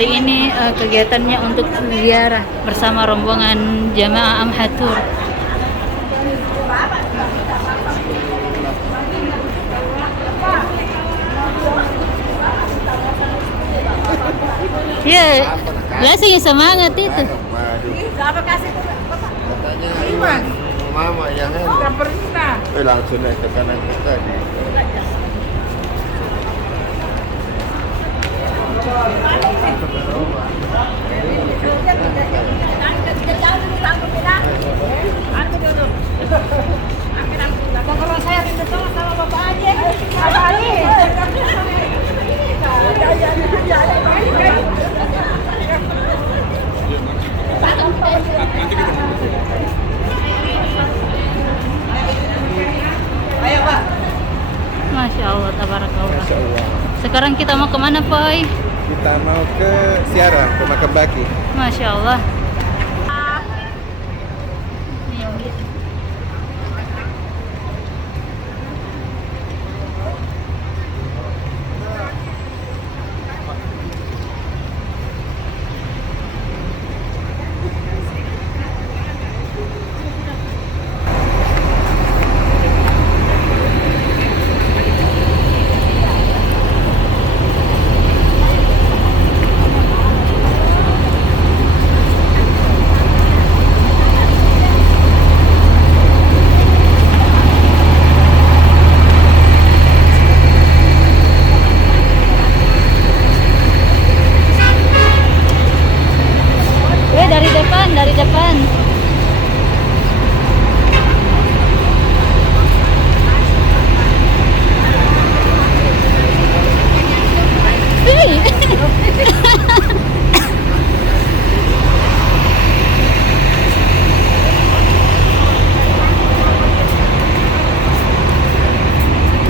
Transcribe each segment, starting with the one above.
hari ini kegiatannya untuk ziarah bersama rombongan jamaah Amhatur. Ya, biasanya semangat itu. Apa kasih Katanya Iwan, mama yang nggak pernah. langsung naik ke kanan kita di Kalau saya minta tolong sama bapak aja. Bapak Ali. Ayo Pak. Masya Allah, tabarakallah. Masya Allah. Sekarang kita mau kemana, Boy? Kita mau ke Siara, ke Makam Baki. Masya Allah. Dari depan.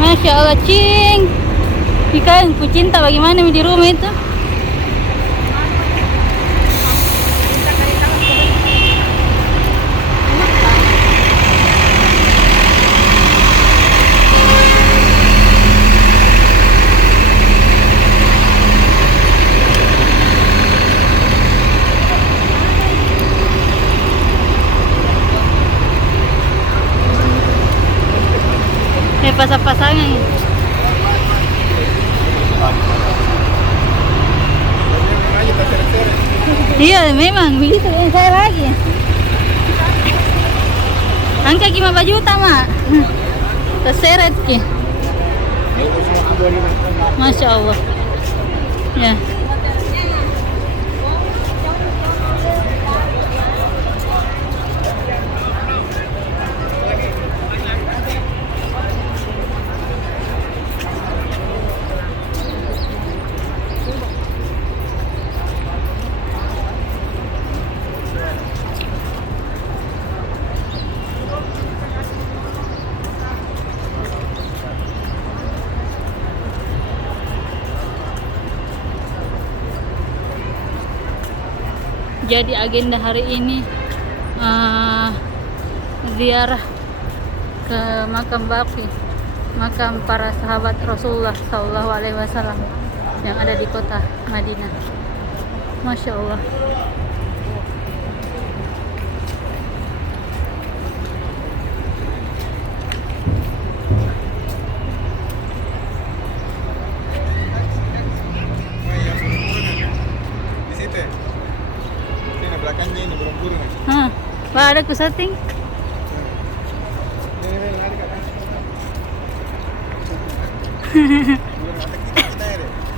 Masya Allah, cing. Ikan kucinta bagaimana di rumah itu? Pasang-pasangnya. Iya, memang begitu yang saya lagi. Angka 5 juta, Mak. Terseret ki. Masya Allah. Ya. Jadi agenda hari ini ziarah ke makam Baqi, makam para sahabat Rasulullah Shallallahu Alaihi Wasallam yang ada di kota Madinah. Masya Allah. Di situ. Ini belakangnya ini belum turun. Pak, ada kusating?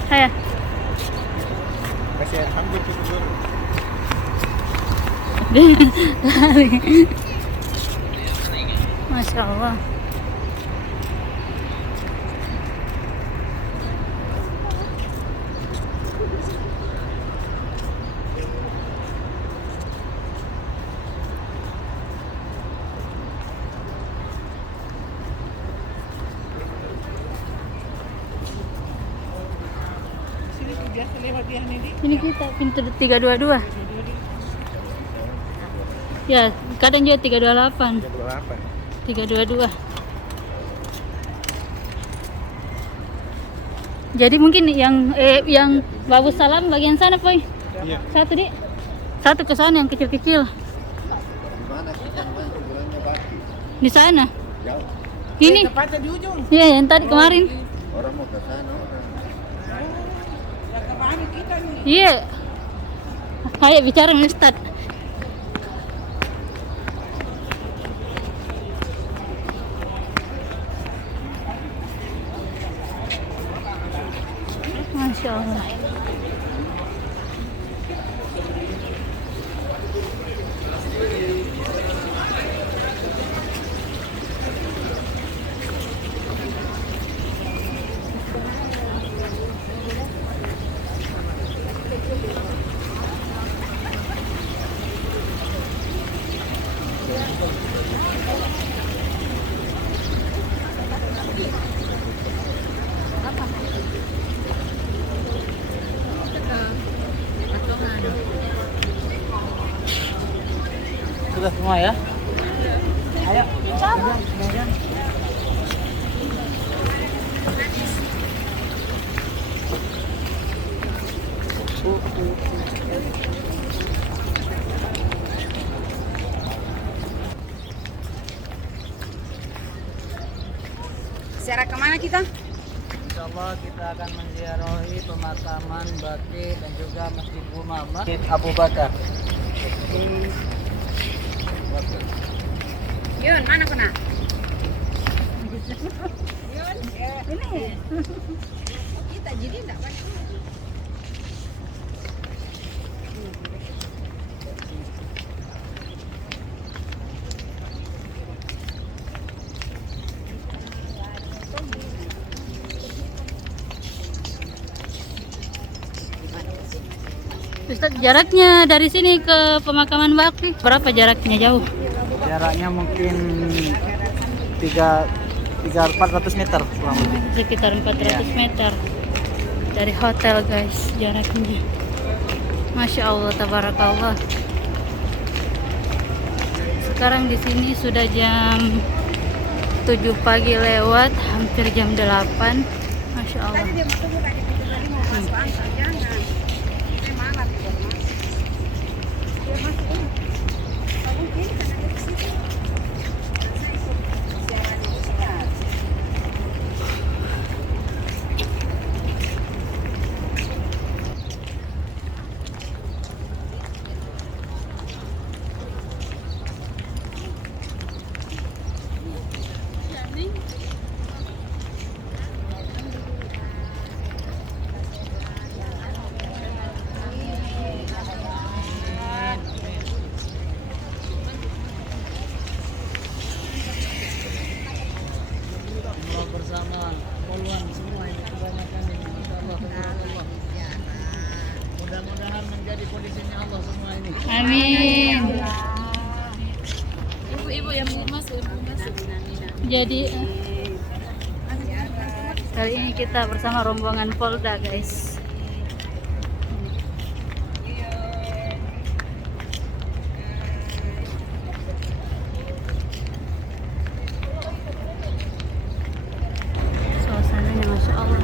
Saya. Kasih hampir cukup dulu. Masya Allah. Ini kita pintu 322. Ya, kadang juga 328. 38. 322. Jadi mungkin yang Babu Salam bagian sana, Poy. Iya. Satu, Dik. Satu ke sana yang kecil-kecil. Di mana kita namanya kuburannya Baki? Di sana. Jauh. Ini. Tepatnya di ujung. Iya, yang tadi kemarin. Orang mau ke sana orang. Ya kemarin kita nih. Iya. Ayo bicara sama Ustaz. Masya Allah. Sudah semua ya? Ayo. Secara kemana kita? Insyaallah kita akan menziarahi pemakaman Baki dan juga Masjid Umar, Masjid Abu Bakar. Yun, mana kena? Yun, ini. Kita jadi enggak banyak. Ustaz, jaraknya dari sini ke pemakaman Baki berapa jaraknya? Jauh? Jaraknya mungkin 400 meter kurang lebih. Sekitar 400 meter dari hotel, guys, jaraknya. Masya Allah, tabarakallah. Sekarang di sini sudah jam 7 pagi lewat, hampir jam 8. Masya Allah. Dia mau tunggu lagi pintu tadi mau masuk antar jangan. Saya malam dia masuk. Dia masuk ini. Kalau mungkin karena dia di situ. Dan saya ikut siaran di Ustaz. Semua bersama puluhan semua ini kebanyakan ini. Insyaallah tabarakallah. Mudah-mudahan menjadi polisinya Allah semua ini. Amin. Ibu-ibu yang mau masuk, Jadi kali ini kita bersama rombongan Polda, guys. Suasananya Masya Allah.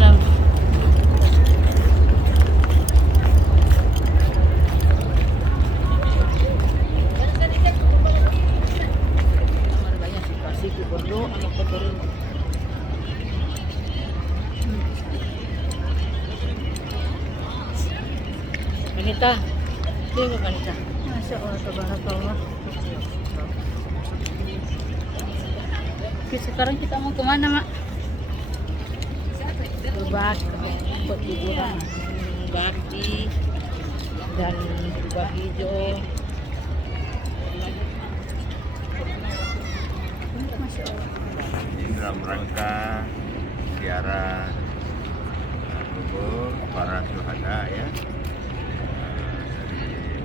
Lama. Banyak dikasih ke pondok anak keturun. Wanita. Dia wanita. Masya Allah, tabarakallah. Oke, sekarang kita mau kemana, Mak? Berbak buat hiburan Baki dan juga hijau. Masya Allah. Dalam rangka ada ya dari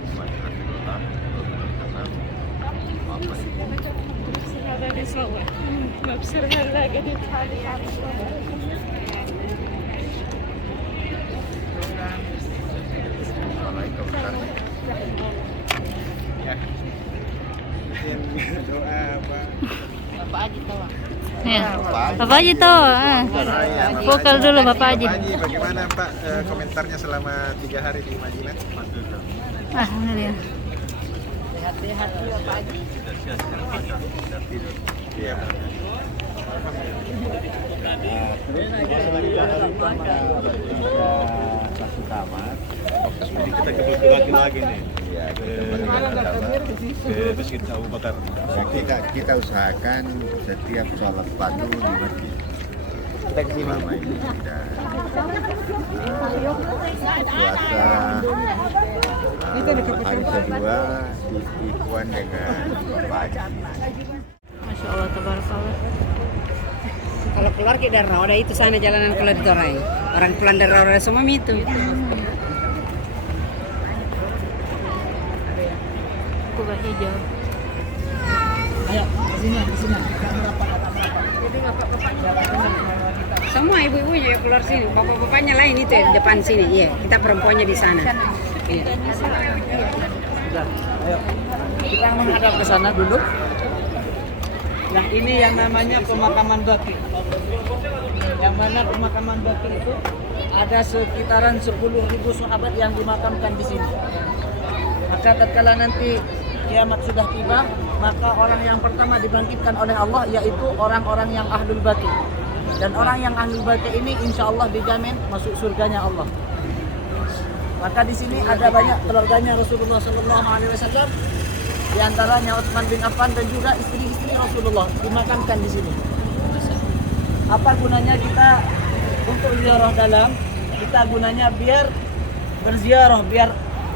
umat Rasulullah SAW apa Waalaikumsalam. Ya. Bikin doa apa? Ya. Bapak Haji tuh. Vokal dulu Bapak Haji. Bapak Haji, bagaimana Pak komentarnya selama 3 hari di Madinah? Alhamdulillah. Sehat-sehat ya Pak Haji. Iya. Satu kamar. Ini kita ke lagi nih. Ya, Ke Masjid Abu Bakar. kita usahakan setiap sholat fardu di masjid. Kita ke sini. Selama ini tidak puasa hari kedua di Ikhwan dengan Bapak Haji. Masya Allah, tabarakallah. Kalau keluar ke daerah Roda itu sana jalanan keluar itu orang pulang dari Roda semua itu. Kubah hijau. Semua ibu-ibunya yang keluar sini, bapak-bapaknya lain itu ya, depan sini. Iya, kita perempuannya di sana. Iya. Sudah, ayo. Kita menghadap ke sana dulu. Nah, ini yang namanya pemakaman Baqi. Yang mana pemakaman Baqi itu ada sekitaran 10.000 sahabat yang dimakamkan di sini. Maka tatkala nanti kiamat sudah tiba, maka orang yang pertama dibangkitkan oleh Allah yaitu orang-orang yang ahlul Baqi. Dan orang yang ahlul Baqi ini insya Allah dijamin masuk surganya Allah. Maka di sini ada banyak keluarganya Rasulullah SAW, di antaranya Utsman bin Affan dan juga istri-istri Rasulullah dimakamkan di sini. Apa gunanya kita untuk ziarah dalam? Kita gunanya biar berziarah, biar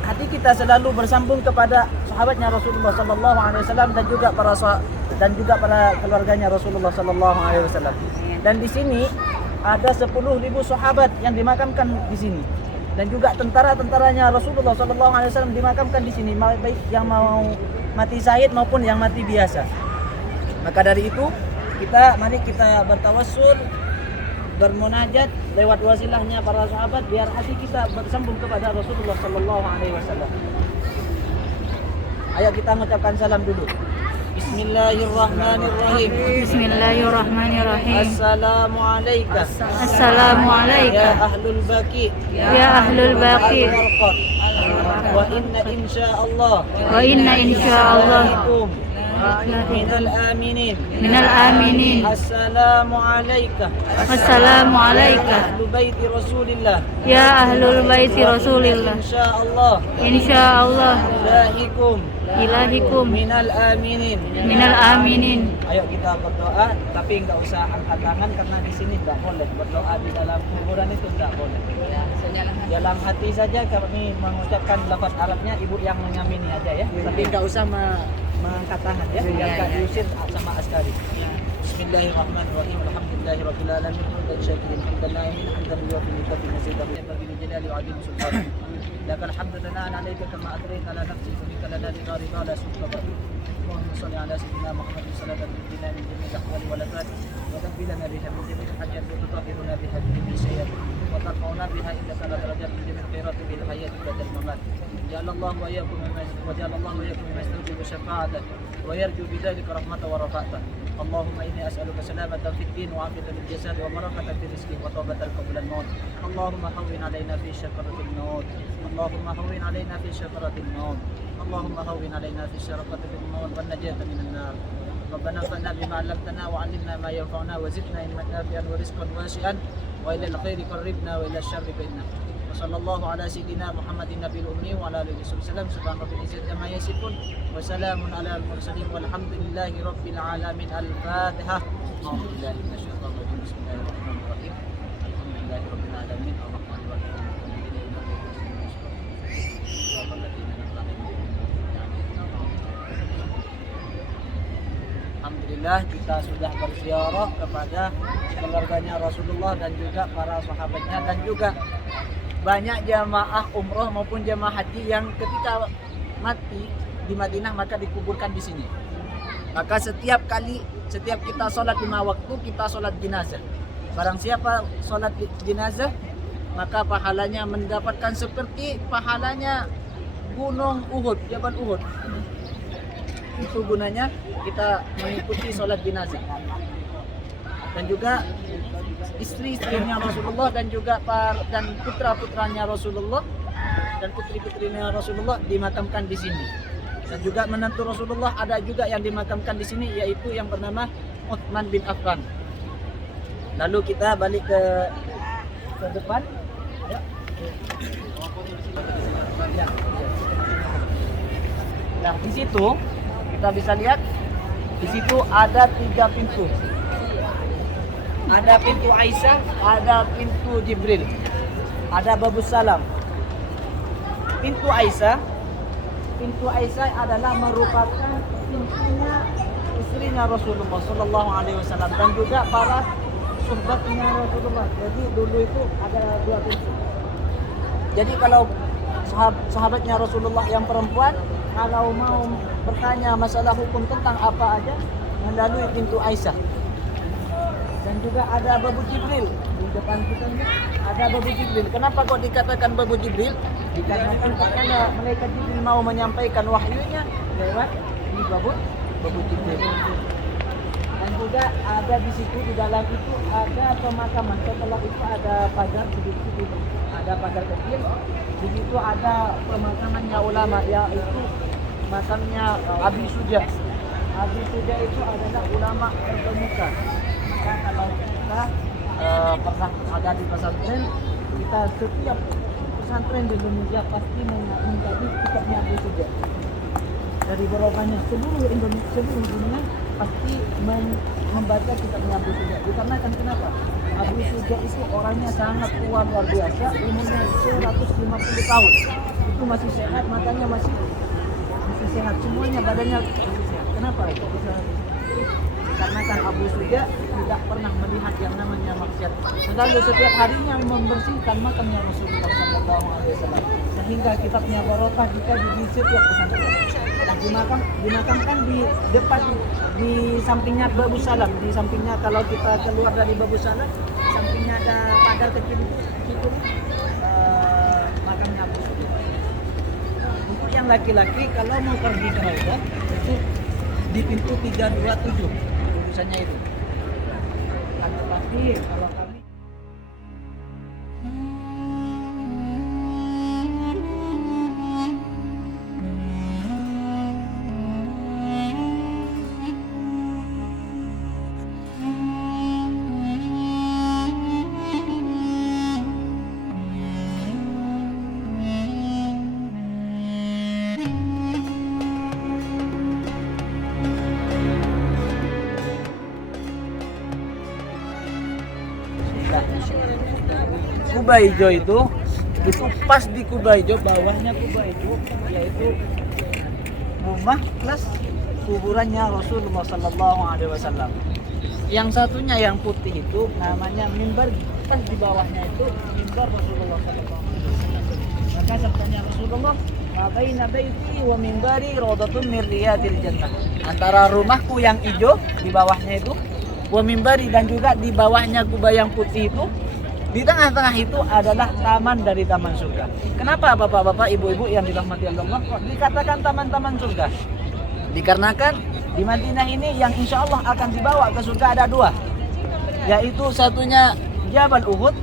hati kita selalu bersambung kepada sahabatnya Rasulullah SAW dan juga para keluarganya Rasulullah SAW. Dan di sini ada 10.000 sahabat yang dimakamkan di sini. Dan juga tentara-tentaranya Rasulullah SAW dimakamkan di sini, baik yang mau mati syahid maupun yang mati biasa. Maka dari itu mari kita bertawassul, bermunajat lewat wasilahnya para sahabat biar hati kita bersambung kepada Rasulullah SAW. Ayo kita mengucapkan salam dulu. Bismillahirrahmanirrahim. Bismillahirrahmanirrahim. Assalamualaikum. Ya Assalamualaikum. ahlul Baqi. Ya ahlul Baqi. Wa inna insyaallah. Wa inna insyaallah minal aminin. minal aminin. Assalamualaikum. Wassalamualaikum. Ahlu baiti Rasulillah. Ya ahlul baiti Rasulillah. Insyaallah. Insyaallah Ilahikum ilahikum minal aminin. minal aminin. Ayo kita berdoa, tapi nggak usah angkat tangan karena di sini nggak boleh berdoa di dalam kuburan itu nggak boleh. Dalam hati saja kami mengucapkan lafaz Arabnya, ibu yang menyamini aja ya. Tapi nggak usah mengangkat tangan ya, biar nggak diusir sama askari. Bismillahirrahmanirrahim. Alhamdulillahirabbil alamin. Hamdan syakirin, hamdan na'imin, hamdan yuwafi nikmati mazidahu. Bagi jalali wa adil sultan. Lakal hamdu lana alayka kama adrika ala nafsi wa lana li ghari ma la sultan. Allahumma shalli ala sayyidina Muhammadin sallallahu alaihi wa sallam min jami'il ahwali wal afat wa taqbilana biha min jami'il hajat wa tutahhiruna biha min jami'il sayyi'at wa tarfa'una biha indaka ala darajat min jami'il khairati bil hayati wa dal mamat. Ja'alallahu wa iyyakum wa ja'alallahu wa iyyakum mastajibu syafa'atan wa yarju bidzalika rahmatan wa rafa'atan. Allahumma inni as'aluka salamatan fid din wa 'afiyatan fil jasad wa barakatan fil rizqi wa tawbatan qabla al-maut. Allahumma hawwin 'alaina fi syakaratil maut. Allahumma hawwin 'alaina fi syakaratil maut. Allahumma hawwin 'alaina fi syakaratil maut wan najata minan nar. ربنا انفعنا بما علمتنا وعلمنا ما ينفعنا وزدنا علما نافعا ورزقا واسعا والى الخير قربنا والى الشر بعدنا وصلى الله على سيدنا محمد النبي الامي وعلى اله وصحبه وسلم سبحان ربك العزه عما يصفون وسلام على المرسلين والحمد لله رب العالمين. الفاتحه. اعوذ بالله من الشيطان الرجيم. بسم الله الرحمن الرحيم. الحمد لله رب العالمين الرحمن الرحيم. Alhamdulillah kita sudah berziarah kepada keluarganya Rasulullah dan juga para sahabatnya dan juga banyak jamaah umroh maupun jamaah haji yang ketika mati di Madinah maka dikuburkan di sini. Maka setiap kita sholat 5 waktu, kita sholat jenazah. Barang siapa sholat jenazah, maka pahalanya mendapatkan seperti pahalanya gunung Uhud, Jabal Uhud. Itu gunanya kita mengikuti sholat jenazah. Dan juga istri-istrinya Rasulullah dan juga dan putra-putranya Rasulullah dan putri-putrinya Rasulullah dimakamkan di sini. Dan juga menantu Rasulullah ada juga yang dimakamkan di sini, yaitu yang bernama Utsman bin Affan. Lalu kita balik ke depan. Ya. Nah, di situ kita bisa lihat di situ ada 3 pintu. Ada pintu Aisyah, ada pintu Jibril, ada Babus Salam. Pintu Aisyah adalah merupakan pintunya istrinya Rasulullah Sallallahu Alaihi Wasallam dan juga para sahabatnya Rasulullah. Jadi dulu itu ada 2 pintu. Jadi kalau sahabatnya Rasulullah yang perempuan kalau mau bertanya masalah hukum tentang apa aja melalui pintu Aisyah. Dan juga ada Babu Jibril di depan kita ini, ada Babu Jibril. Kenapa kok dikatakan Babu Jibril? Dikarenakan karena malaikat Jibril mau menyampaikan wahyunya lewat ini Babu Jibril. Dan juga ada di situ di dalam itu ada pemakaman. Setelah itu ada pagar sedikit, ada pagar kecil. Di situ ada pemakamannya ulama, yaitu makamnya Abi Suja. Abi Suja itu adalah ulama terkemuka. Maka kalau kita pernah ada di pesantren, kita setiap pesantren di Indonesia pasti mencari kitabnya Abu Suja. Dari berapanya seluruh Indonesia, seluruh dunia pasti membaca kitabnya Abu Suja. Dikarenakan kenapa? Abu Suja itu orangnya sangat kuat, luar biasa, umurnya 150 tahun. Itu masih sehat, matanya masih sehat, semuanya badannya masih sehat. Kenapa? Itu bisa karena kan Abu Suja tidak pernah melihat yang namanya maksiat. Selalu setiap harinya membersihkan makamnya Rasulullah Sallallahu Alaihi Wasallam, sehingga kitabnya barokah jika di setiap pesantren. Dan dimakamkan di depan, di sampingnya Babus Salam, di sampingnya kalau kita keluar dari Babus Salam, di sampingnya ada pagar kecil itu makamnya Abu Suja. Untuk yang laki-laki kalau mau pergi ke Raudhah itu di pintu 327. Urusannya itu. Ada pasti kalau kami Kuba Hijau itu pas di Kuba Hijau, bawahnya Kuba Hijau yaitu rumah plus kuburannya Rasulullah Sallallahu Alaihi Wasallam. Yang satunya yang putih itu namanya mimbar, pas di bawahnya itu mimbar Rasulullah Sallallahu Alaihi Wasallam. Maka sabdanya Rasulullah, "Ma baina baiti wa mimbari rawdatun min riyadil jannah." Antara rumahku yang hijau di bawahnya itu, wa mimbari, dan juga di bawahnya Kuba yang putih itu, di tengah-tengah itu adalah taman dari taman surga. Kenapa bapak-bapak, ibu-ibu yang dirahmati Allah kok dikatakan taman-taman surga? Dikarenakan di Madinah ini yang insya Allah akan dibawa ke surga ada 2, yaitu satunya Jabal Uhud,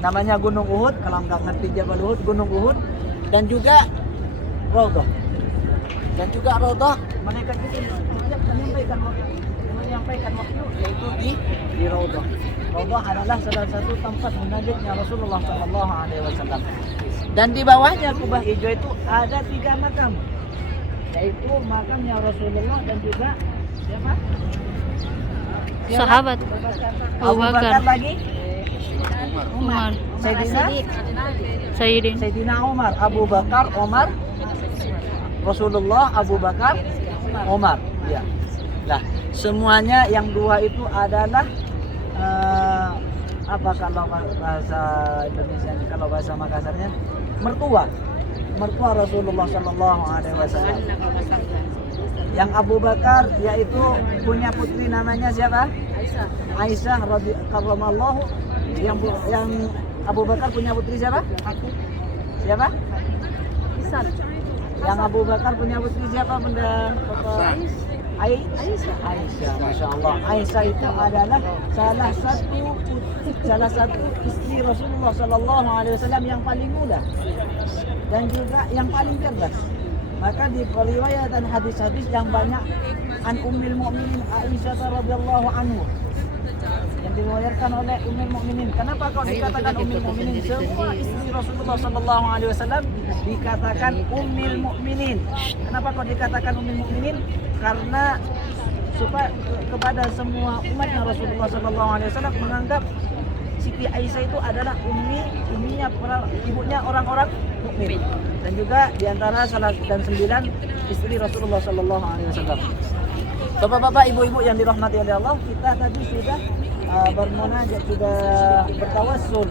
namanya Gunung Uhud. Kalau nggak ngerti Jabal Uhud, Gunung Uhud, dan juga Raudhah. Mereka itu menyampaikan waktu yaitu di Raudhah. Raudhah adalah salah satu tempat munajatnya Rasulullah Sallallahu Alaihi Wasallam. Dan di bawahnya Kubah Hijau itu ada 3 makam, yaitu makamnya Rasulullah dan juga siapa? Sahabat Abu Bakar, lagi Umar, Sayyidina Umar, Abu Bakar, Umar, Rasulullah, Abu Bakar, Umar. Ya. Lah, semuanya yang 2 itu adalah apa kalau bahasa Indonesia, kalau bahasa Makassarnya mertua Rasulullah Shallallahu Alaihi Wasallam. Yang Abu Bakar yaitu punya putri namanya siapa? Aisyah radhiyallahu. Yang Abu Bakar punya putri siapa? Siapa? Yang Abu Bakar punya putri siapa benda? Aisyah, masya Allah. Aisyah itu adalah salah satu istri Rasulullah Sallallahu Alaihi Wasallam yang paling muda dan juga yang paling cerdas. Maka di periwayatan hadis-hadis yang banyak an Ummul Mukminin Aisyah radhiyallahu anhu yang diriwayatkan oleh Ummul Mukminin. Kenapa kau dikatakan Ummul Mukminin? Semua istri Rasulullah Sallallahu Alaihi Wasallam dikatakan Ummul Mukminin. Kenapa kau dikatakan Ummul Mukminin? Karena supaya kepada semua umatnya Rasulullah Sallallahu Alaihi Wasallam menganggap Siti Aisyah itu adalah ibunya orang-orang mukmin dan juga diantara salah dan 9 istri Rasulullah Sallallahu Alaihi Wasallam. Bapak-bapak, ibu-ibu yang dirahmati oleh Allah, kita tadi sudah bermunajat, sudah bertawassul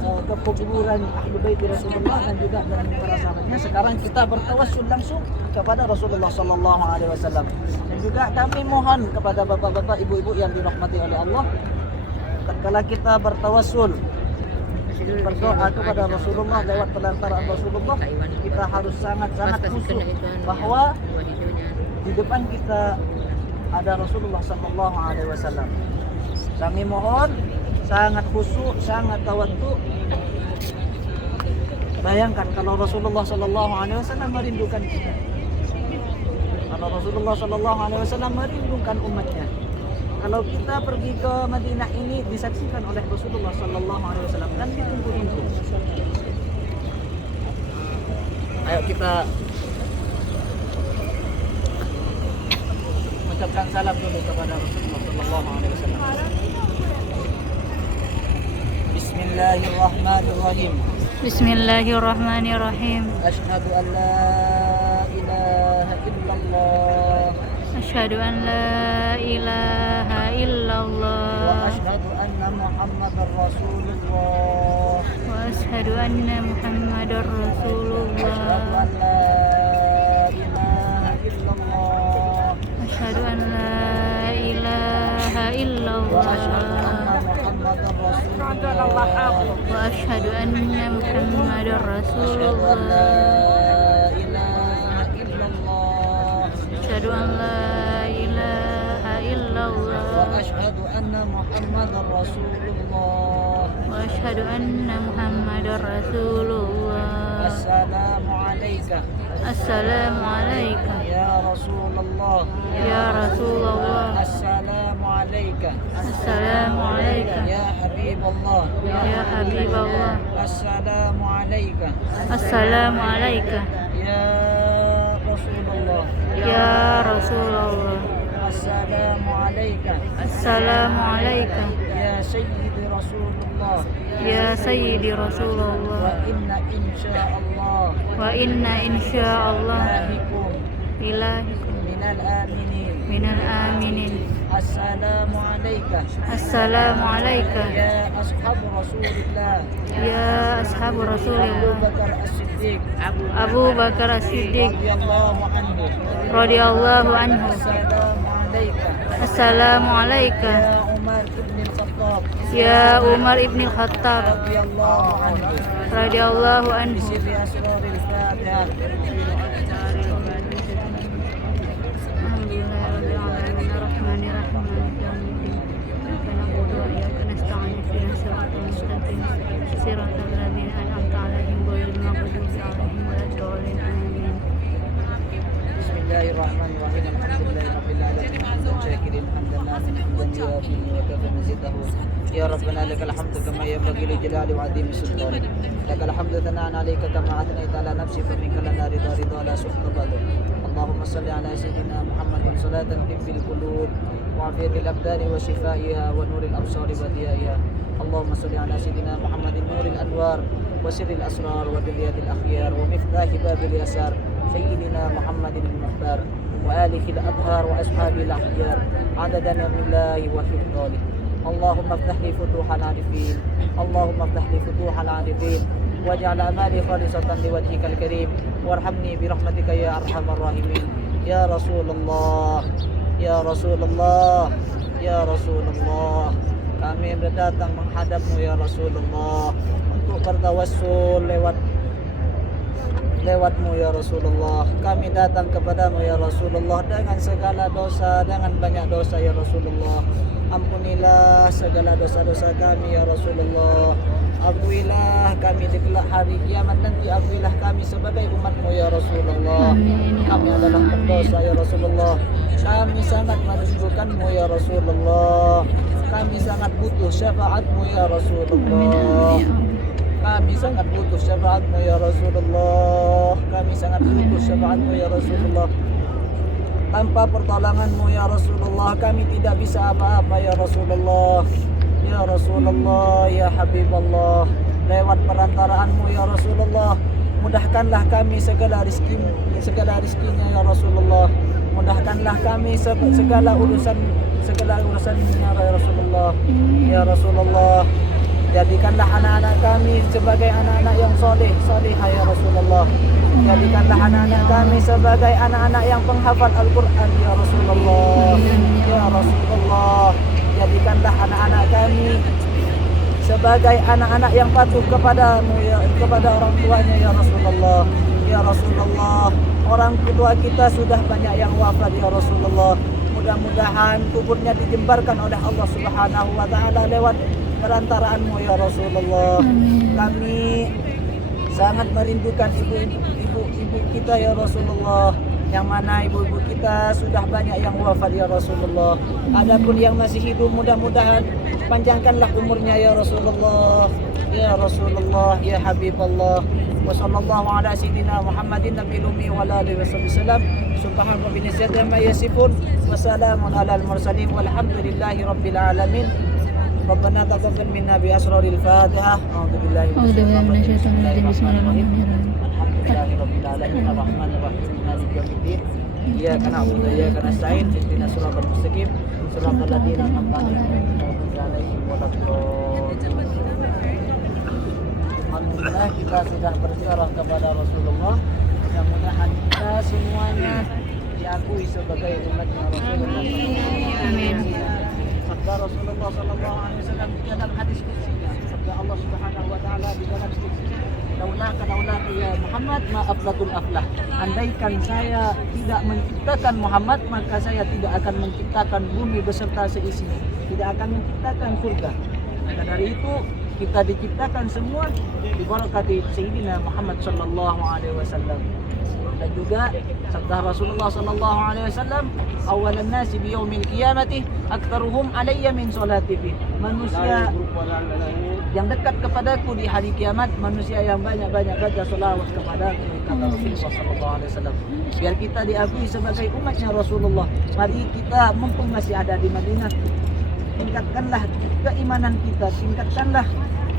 ke kuburan Ahlul Bait Rasulullah dan juga dengan para sahabatnya. Sekarang kita bertawassul langsung kepada Rasulullah Sallallahu Alaihi Wasallam. Dan juga kami mohon kepada bapak-bapak, ibu-ibu yang dirahmati oleh Allah, tatkala kita bertawassul berdoa kepada Rasulullah lewat pelantaran Rasulullah, kita harus sangat-sangat khusyuk bahwa di depan kita ada Rasulullah Sallallahu Alaihi Wasallam. Kami mohon sangat khusyuk, sangat tawadhu. Bayangkan kalau Rasulullah Sallallahu Alaihi Wasallam merindukan kita, kalau Rasulullah Sallallahu Alaihi Wasallam merindukan umatnya, kalau kita pergi ke Madinah ini disaksikan oleh Rasulullah Sallallahu Alaihi Wasallam dan ditunggu-tunggu. Ayo kita mengucapkan salam dulu kepada Rasulullah Sallallahu Alaihi Wasallam. Bismillahirrahmanirrahim. Bismillahirrahmanirrahim. Asyhadu an la ilaha illallah. Asyhadu an la ilaha Wa illallah. asyhadu anna Muhammadar Rasulullah. Wa asyhadu anna Muhammadar Asyhadu Rasulullah. an la ilaha illallah. Asyhadu an la ilaha Wa asyhadu illallah. anna Muhammadar Rasulullah. Wa asyhadu anna Muhammadar Asyhadu an la Rasulullah. ilaha illallah. Asyhadu an la ilaha Wa illallah. asyhadu anna Muhammadar Rasulullah. Wa asyhadu anna Muhammadar Rasulullah. Assalamu alayka Assalamu alayka ya Rasulullah. ya Rasulullah. Assalamu alayka Assalamu alayka ya Habiballah. ya Habiballah. Assalamu alayka Assalamu alayka ya Rasulullah. ya Rasulullah. Assalamu alayka Assalamu alayka ya Sayyidi Rasulullah. ya Sayyidi Wa Rasulullah. inna insyaallah Wa inna insyaallah ilahikum ilahikum minal aminin. minal aminin. Assalamu alayka Assalamu alayka ya ashab Rasulillah. ya ashabu Abu Rasulillah. Bakar As-Siddiq Abu Bakar As-Siddiq radhiyallahu anhu. radhiyallahu anhu. Assalamu alayka Assalamu alayka ya Umar ibn Khattab ya Umar ibn Khattab radhiyallahu anhu. radhiyallahu anhu. Bisri asraril Fatihah. Alhamdulillahirabbil alamin arrahmanir rahim maliki yaumiddin. Iyyaka na'budu wa iyyaka nasta'in ihdinas siratal mustaqim siratal ladzina an'amta 'alaihim ghairil maghdubi 'alaihim waladdallin amin. Bismillahirrahmanirrahim. Alhamdulillahirabbil alamin. Hamdan syakirin hamdan nafi'an hamdan yuwafi wa mazidahu. Ya Rabbana lakal hamdu kama yanbaghi li jalali wa 'azimi sultanik. Lakal hamdu thana'an 'alaika kama athnayta 'ala nafsi fa minka lana ridha ridha la sukhta ba'du. Allahumma salli 'ala sayyidina Muhammadin salatan fil qulub wa 'afiyatil abdani wa shifaiha wa nuril absari wa diyaiha. Allahumma salli 'ala sayyidina Muhammadin nuril anwar wa sirril asrar wa diyatil akhyar wa miftahi babil yasar sayyidina Muhammadin al-mukhtar wa alihi al-adhar wa ashabil akhyar adadana billahi wa fi dhalik. اللهم افتح لي فتوح العارفين اللهم افتح لي فتوح العارفين واجعل أعمالي خالصة لوجهك الكريم وارحمني برحمتك يا أرحم الراحمين يا رسول الله يا رسول الله يا رسول الله. Kami datang menghadapmu ya Rasulullah untuk bertawassul lewatmu ya Rasulullah. Kami datang kepadamu ya Rasulullah dengan segala dosa, dengan banyak dosa ya Rasulullah. Ampunilah segala dosa-dosa kami ya Rasulullah. Akuilah kami di kelak hari kiamat nanti, akuilah kami sebagai umatmu ya Rasulullah. Kami adalah pendosa ya Rasulullah. Kami sangat merindukanmu ya Rasulullah. Kami sangat butuh syafaatmu ya Rasulullah. Kami sangat butuh syafaatmu ya Rasulullah. Kami sangat butuh syafaatmu ya Rasulullah. Tanpa pertolonganmu ya Rasulullah kami tidak bisa apa-apa ya Rasulullah. Ya Rasulullah, ya Habiballah, lewat perantaraanmu ya Rasulullah, mudahkanlah kami segala rizkinya ya Rasulullah. Mudahkanlah kami segala urusannya ya Rasulullah. Ya Rasulullah, jadikanlah anak-anak kami sebagai anak-anak yang salihah ya Rasulullah. Jadikanlah anak-anak kami sebagai anak-anak yang penghafal Al-Quran ya Rasulullah. Ya Rasulullah, jadikanlah anak-anak kami sebagai anak-anak yang patuh kepadamu ya, kepada orang tuanya ya Rasulullah. Ya Rasulullah, orang tua kita sudah banyak yang wafat ya Rasulullah. Mudah-mudahan kuburnya dijembarkan oleh Allah Subhanahu wa taala lewat perantaraanmu ya Rasulullah. Kami sangat merindukan ibu-ibu kita ya Rasulullah, yang mana ibu-ibu kita sudah banyak yang wafat ya Rasulullah. Adapun yang masih hidup, mudah-mudahan panjangkanlah umurnya ya Rasulullah. Ya Rasulullah, ya Habiballah. Wa sallallahu ala sayyidina Muhammadin nabiyil ummi wa ala alihi wasallam. Subhana rabbika amma yasifun wa salamun alal mursalin walhamdulillahi rabbil alamin. Rabbana taqabbal minna bi asraril Fatihah. A'udzubillahi minasyaitonir rajim. Bismillahirrahmanirrahim. Alhamdulillahi rabbil alamin arrahmanir rahim maliki yaumiddin. Iyyaka na'budu wa iyyaka nasta'in ihdinas siratal mustaqim siratal ladzina an'amta 'alaihim ghairil alaihim waladdallin. Alhamdulillah kita sudah berserah kepada Rasulullah. Mudah-mudahan kita semuanya diakui sebagai umatnya Rasulullah. Amin. Sabda Rasulullah sallallahu alaihi wasallam di dalam hadis qudsinya, sabda Allah Subhanahu wa taala di dalam qudsinya, "Laula ya Muhammad ma aflatul aflah." Andaikan saya tidak menciptakan Muhammad, maka saya tidak akan menciptakan bumi beserta seisinya, tidak akan menciptakan surga. Maka dari itu kita diciptakan semua dibarakati Sayyidina Muhammad sallallahu alaihi wasallam. Dan juga sabda Rasulullah sallallahu alaihi wasallam, "Awalan nasi bi yaumil qiyamati aktsaruhum alayya min salati." Manusia yang dekat kepadaku di hari kiamat, manusia yang banyak-banyak baca selawat kepadaku, kata Rasulullah sallallahu alaihi wasallam. Biar kita diakui sebagai umatnya Rasulullah, mari kita mumpung masih ada di Madinah, tingkatkanlah keimanan kita, tingkatkanlah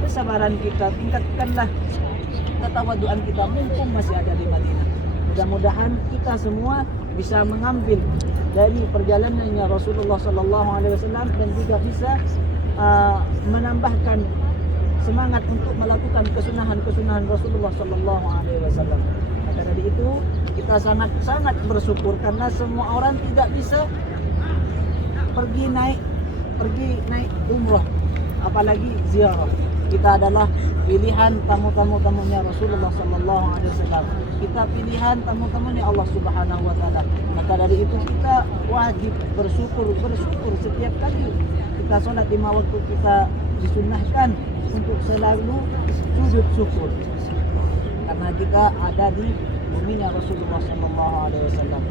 kesabaran kita, tingkatkanlah ketawaduan kita mumpung masih ada di Madinah. Mudah-mudahan kita semua bisa mengambil dari perjalanannya Rasulullah sallallahu alaihi wasallam dan juga bisa menambahkan semangat untuk melakukan kesunahan-kesunahan Rasulullah sallallahu alaihi wasallam. Maka dari itu kita sangat bersyukur karena semua orang tidak bisa pergi naik umrah, apalagi ziarah. Kita adalah pilihan tamu-tamunya Rasulullah sallallahu alaihi wasallam. Kita pilihan tamu-tamunya Allah Subhanahu wa taala. Maka dari itu kita wajib bersyukur setiap kali kita sholat 5 waktu, kita disunnahkan untuk selalu sujud syukur. Karena kita ada di buminya Rasulullah sallallahu alaihi wasallam.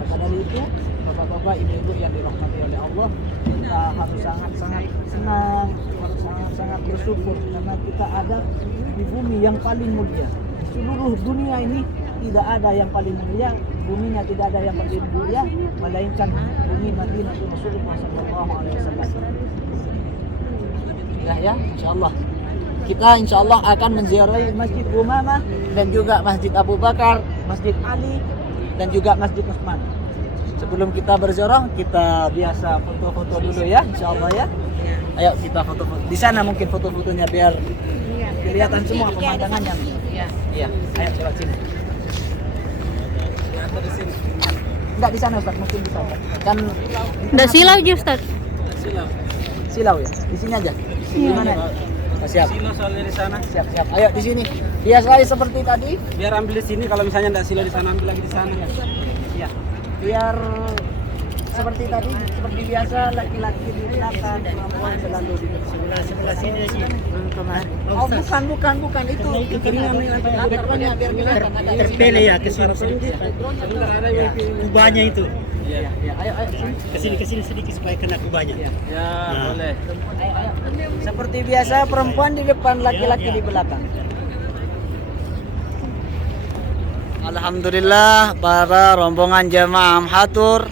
Maka dari itu, bapak-bapak, ibu-ibu yang dirahmati oleh Allah, kita harus sangat-sangat senang, harus sangat-sangat bersyukur karena kita ada di bumi yang paling mulia. Seluruh dunia ini tidak ada yang paling mulia, buminya tidak ada yang paling mulia melainkan bumi Madinah Rasulullah sallallahu alaihi wasallam. Ya, insyaallah. Kita insyaallah akan menziarahi Masjid Umamah dan juga Masjid Abu Bakar, Masjid Ali dan juga Masjid Utsman. Sebelum kita berziarah, kita biasa foto-foto dulu ya, insyaallah ya. Ayo kita foto-foto. Di sana mungkin foto-fotonya biar kelihatan semua pemandangannya. Iya. Iya. Ayo lewat sini. Enggak di sana Ustaz, mungkin di sana. Kan Udah silau aja Ustaz. silau ya. Di sini aja. Di mana? Oh, siap. Silo soalnya di sana. Siap, siap. Ayo di sini. Biasanya seperti tadi, Biar ambil di sini, kalau misalnya enggak silo di sana, ambil lagi di sana ya. Iya. biar seperti tadi, seperti biasa laki-laki di belakang, perempuan selalu di sebelah sini aja. Oh, bukan itu. Keringan latarnya biar kelihatan ada Terpele ya ke sini. Kubahnya itu. Ya, ayo sini. Ke sini sedikit supaya kena kubahnya. Ya, boleh. Ayo. Seperti biasa perempuan di depan, laki-laki di belakang. Alhamdulillah para rombongan jamaah Amhatur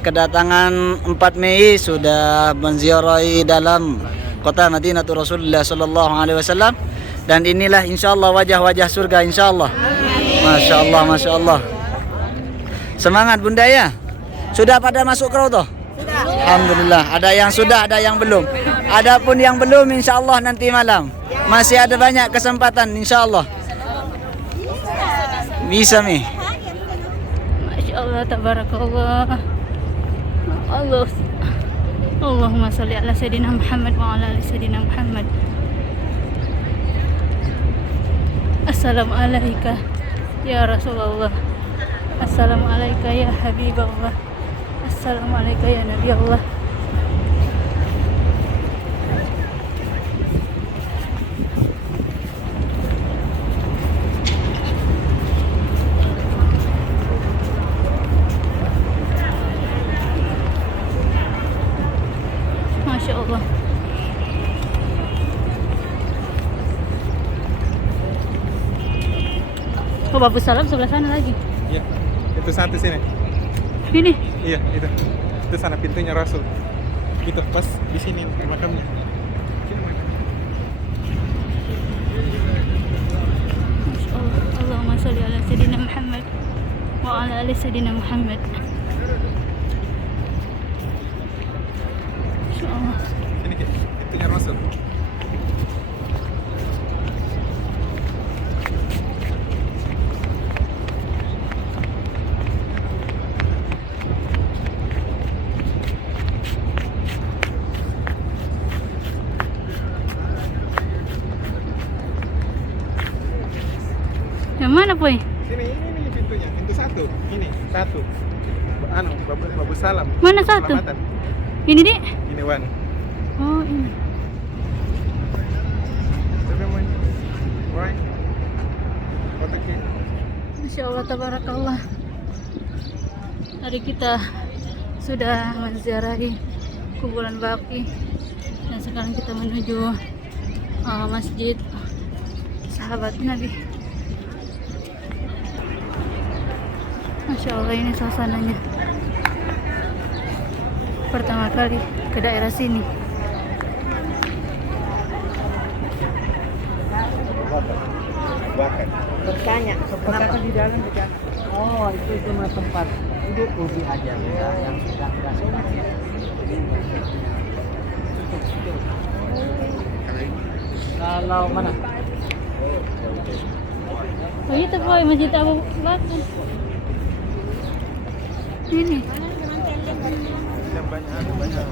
kedatangan 4 Mei sudah menziarahi dalam kota Madinatul Rasulullah sallallahu alaihi wasallam, dan inilah insyaallah wajah-wajah surga insyaallah. Masya Allah. Semangat Bunda ya. Sudah pada masuk ke Raudhah? Sudah. Alhamdulillah. Ada yang sudah, ada yang belum. Adapun yang belum insyaallah nanti malam. Masih ada banyak kesempatan insyaallah. Bisa Mi. Masya Allah, tabarakallah. Allah. Allahumma salli ala Sayyidina Muhammad wa ala ali Sayyidina Muhammad. Assalamualaikum ya Rasulullah. Assalamualaikum ya Habibullah. Assalamualaikum ya Nabi Allah. Masya Allah. Oh, Babu Salam sebelah sana lagi. Iya. Itu satu sini. Ini. Iya, itu. Itu sana pintunya Rasul. Itu pas di sini makamnya. Masya Allah. Allahumma sholli ala Sayyidina Muhammad wa ala ali Sayyidina Muhammad. Masya Allah. Ini pintunya Rasul. Yang mana Boy? Ini pintunya. Pintu satu. Ini satu. Babu Salam. Mana satu? Selamatan. Ini Dik? Ini Wan. Oh ini. Coba mau. Why? Otaknya. Masya Allah, tabarakallah. Tadi kita sudah menziarahi kuburan Baqi dan sekarang kita menuju masjid sahabat Nabi. Masya Allah, ini suasananya. Pertama kali ke daerah sini. Bertanya, kenapa di dalam begitu? Oh, itu cuma tempat duduk ubi aja, enggak yang sudah sunat ya. Kalau mana? Oh itu Boy, Masjid Abu Bakar. Ini. Yang banyak.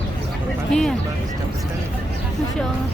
Iya. Masya Allah.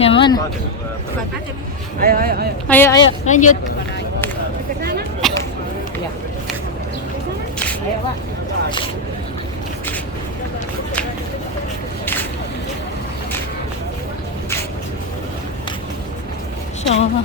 Yang mana? Ayo, lanjut. Iya. Ayo, Pak. Masya Allah.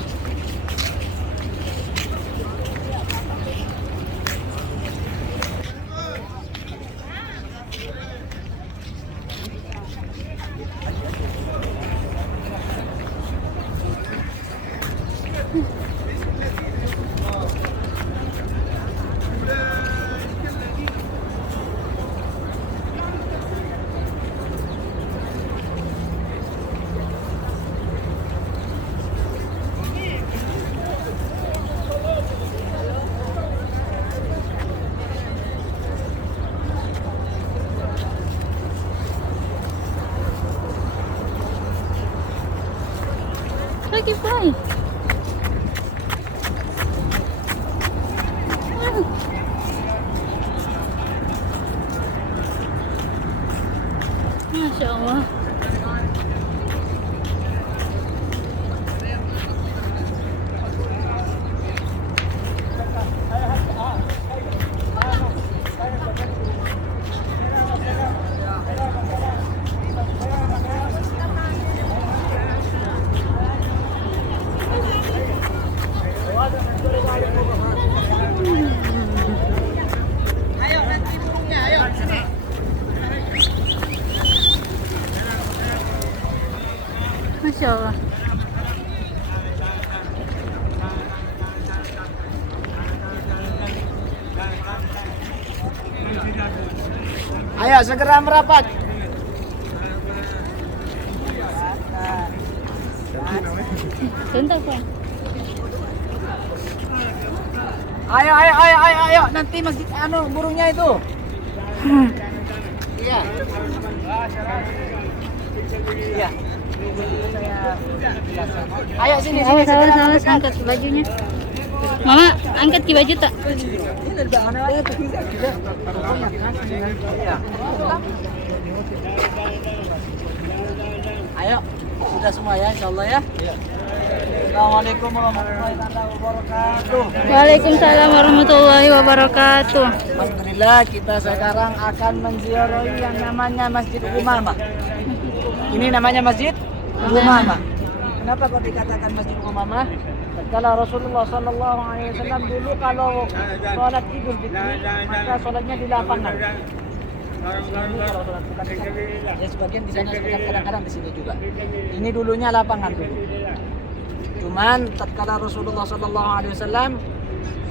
Lagi fly. Masya Allah. Masya Allah. Ayo segera merapat. Sebentar, Pak. Ayo, nanti masjid burungnya itu. Iya. Iya. Ayo sini. Salah, angkat bajunya. Mama, angkat ki baju tak? Ayo, sudah semua ya, insyaallah ya. Assalamualaikum warahmatullahi wabarakatuh. Waalaikumsalam warahmatullahi wabarakatuh. Alhamdulillah, kita sekarang akan menziarahi yang namanya Masjid Umamah. Ini namanya Masjid Umamah. Kenapa kok dikatakan Masjid Umamah? Kalau Rasulullah Sallallahu Alaihi Wasallam dulu kalau sholat Idul Fitri maka sholatnya di lapangan. Ini kalau sholat bukan di sana. Ya sebagian di sana, sebagian kadang-kadang di sini juga. Ini dulunya lapangan dulu. Cuman tatkala Rasulullah Sallallahu Alaihi Wasallam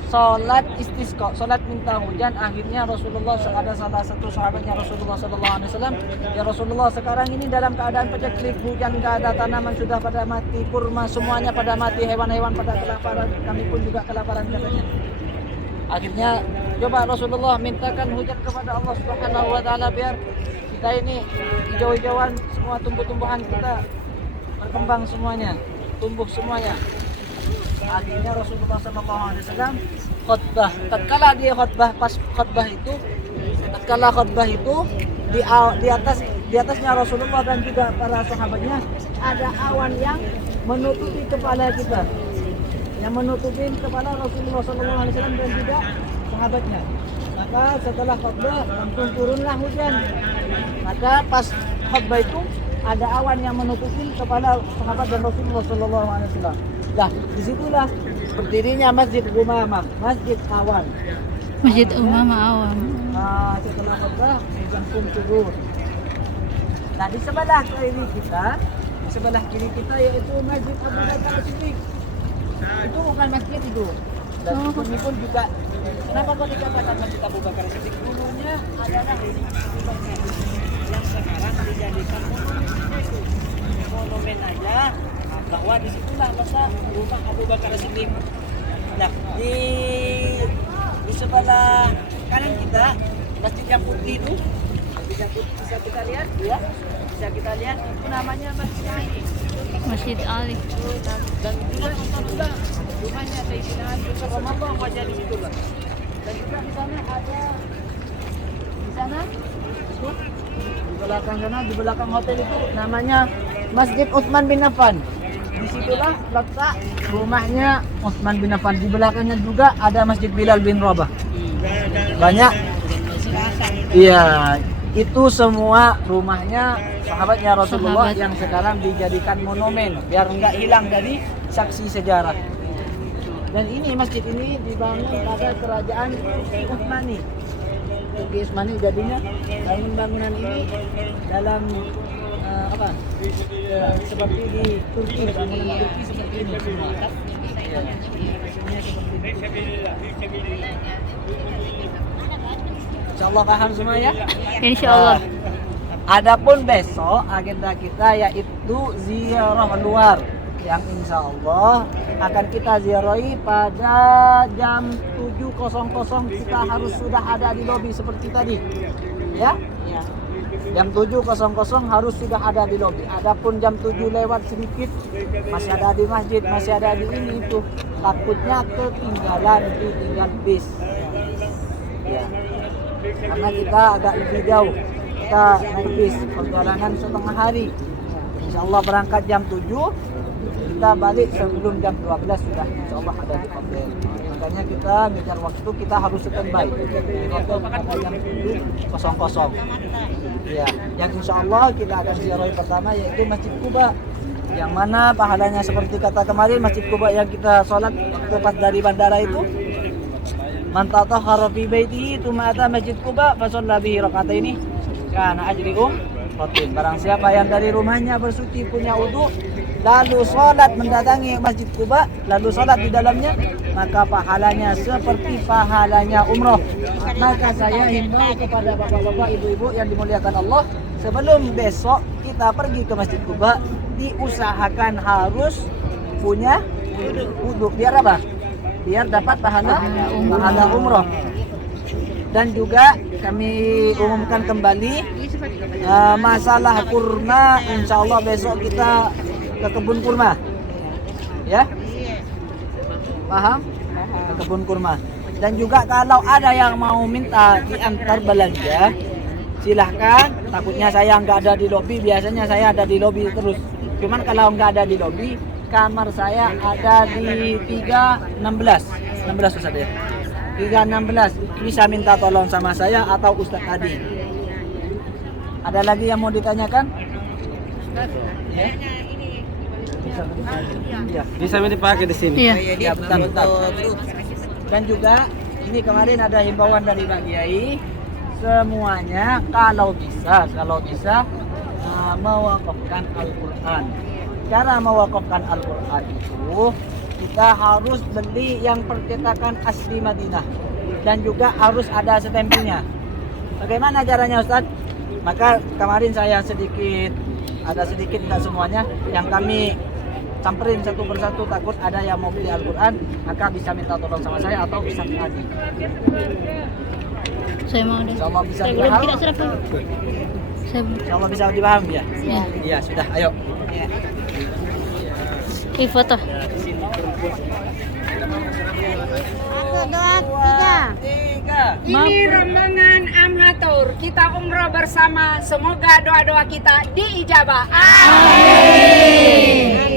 sholat istisqa, sholat minta hujan, akhirnya Rasulullah ada salah satu sahabatnya Rasulullah Sallallahu Alaihi Wasallam, ya Rasulullah sekarang ini dalam keadaan paceklik, hujan nggak ada, tanaman sudah pada mati, kurma semuanya pada mati, hewan-hewan pada kelaparan, kami pun juga kelaparan katanya. Akhirnya coba Rasulullah mintakan hujan kepada Allah Subhanahu Wa Taala biar kita ini hijau-hijauan semua tumbuh-tumbuhan kita berkembang semuanya, tumbuh semuanya. Akhirnya Rasulullah SAW khutbah. Tatkala dia khutbah, pas khutbah itu, tatkala khutbah itu di atasnya Rasulullah dan juga para sahabatnya ada awan yang menutupi kepala kita, yang menutupi kepala Rasulullah SAW dan juga sahabatnya. Maka setelah khutbah langsung turunlah hujan. Maka pas khutbah itu ada awan yang menutupi kepala sahabat dan Rasulullah SAW. Nah, disitulah berdirinya Masjid Umamah, Masjid Awan. Masjid Umamah Awan. Nah, setelah khutbah hujan pun turun. Nah, di sebelah kiri kita yaitu Masjid Abu Bakar As-Siddiq. Itu bukan masjid itu. Dan ini pun juga, kenapa kok dikatakan Masjid Abu Bakar As-Siddiq? Dulunya adalah yang sekarang dijadikan monumen aja. Bahwa disitulah letak rumah Abu Bakar As-Siddiq. Nah, di sebelah kanan kita masjid yang putih itu, bisa kita lihat, ya, bisa kita lihat itu namanya Masjid Ali. Masjid Ali. Dan juga rumahnya Sayyidina Ali Rasulullah wajah di situ lah. Dan juga di sana ada, di sana itu di belakang sana, di belakang hotel itu namanya Masjid Utsman bin Affan. Disitulah letak rumahnya Utsman bin Affan. Di belakangnya juga ada Masjid Bilal bin Rabah. Banyak. Iya, itu semua rumahnya sahabatnya Rasulullah yang sekarang dijadikan monumen biar enggak hilang dari saksi sejarah. Dan ini masjid ini dibangun pada kerajaan Turki Utsmani. Turki Utsmani jadinya bangunan ini dalam seperti di Turki, bangunan Turki seperti ini semua. Ya. Isinya seperti ini. Insyaallah paham semua ya? Insyaallah. Adapun besok agenda kita yaitu ziarah luar yang insya Allah akan kita ziarahi pada jam 7.00 kita harus sudah ada di lobi seperti tadi ya, jam 7.00 harus sudah ada di lobi. Adapun jam 7 lewat sedikit masih ada di masjid, masih ada di ini itu, takutnya ketinggalan ditinggal bis ya, karena kita agak lebih jauh, kita naik bis perjalanan setengah hari. Insya Allah berangkat jam 7, kita balik sebelum jam 12 sudah insya Allah ada di hotel. Makanya kita ngejar waktu, kita harus standby di hotel pada jam 7.00 ya. Yang insya Allah kita akan ziarahi pertama yaitu Masjid Quba, yang mana pahalanya seperti kata kemarin Masjid Quba yang kita sholat waktu pas dari bandara itu, man tatahhara fi baitihi tsumma ata Masjid Quba fa shalla bihi rak'ataini kana ajrikum rutin. Barang siapa yang dari rumahnya bersuci punya wudu lalu sholat mendatangi Masjid Quba, lalu sholat di dalamnya, maka pahalanya seperti pahalanya umroh. Maka saya himbau kepada bapak-bapak, ibu-ibu yang dimuliakan Allah, sebelum besok kita pergi ke Masjid Quba, diusahakan harus punya wudu. Biar apa? Biar dapat pahala umroh. Dan juga kami umumkan kembali masalah kurma, insya Allah besok kita ke kebun kurma ya, paham? Ke kebun kurma. Dan juga kalau ada yang mau minta diantar belanja silahkan, takutnya saya nggak ada di lobi, biasanya saya ada di lobi terus, cuman kalau nggak ada di lobi, kamar saya ada di 316 Ustaz ya, 316, bisa minta tolong sama saya atau Ustaz Adi. Ada lagi yang mau ditanyakan? Ya? Ya. Bisa dipakai di sini. Iya. Ya, bentar. Dan juga ini kemarin ada himbauan dari Pak Kiai, semuanya kalau bisa mewakafkan Al-Quran. Cara mewakafkan Al-Quran itu kita harus beli yang percetakan asli Madinah dan juga harus ada stempelnya. Bagaimana caranya Ustaz? Maka kemarin saya ada sedikit tidak semuanya yang kami samperin satu persatu, takut ada yang mau beli Al-Quran, maka bisa minta tolong sama saya atau bisa Adi. Saya mau deh. Insya Allah bisa Saya belum dipaham. tidak serapkan. Saya Insya Allah bisa dipaham ya. Ya. Iya sudah, ayo. foto. Ini rombongan Amhatur, kita umroh bersama, semoga doa-doa kita diijabah. Amin.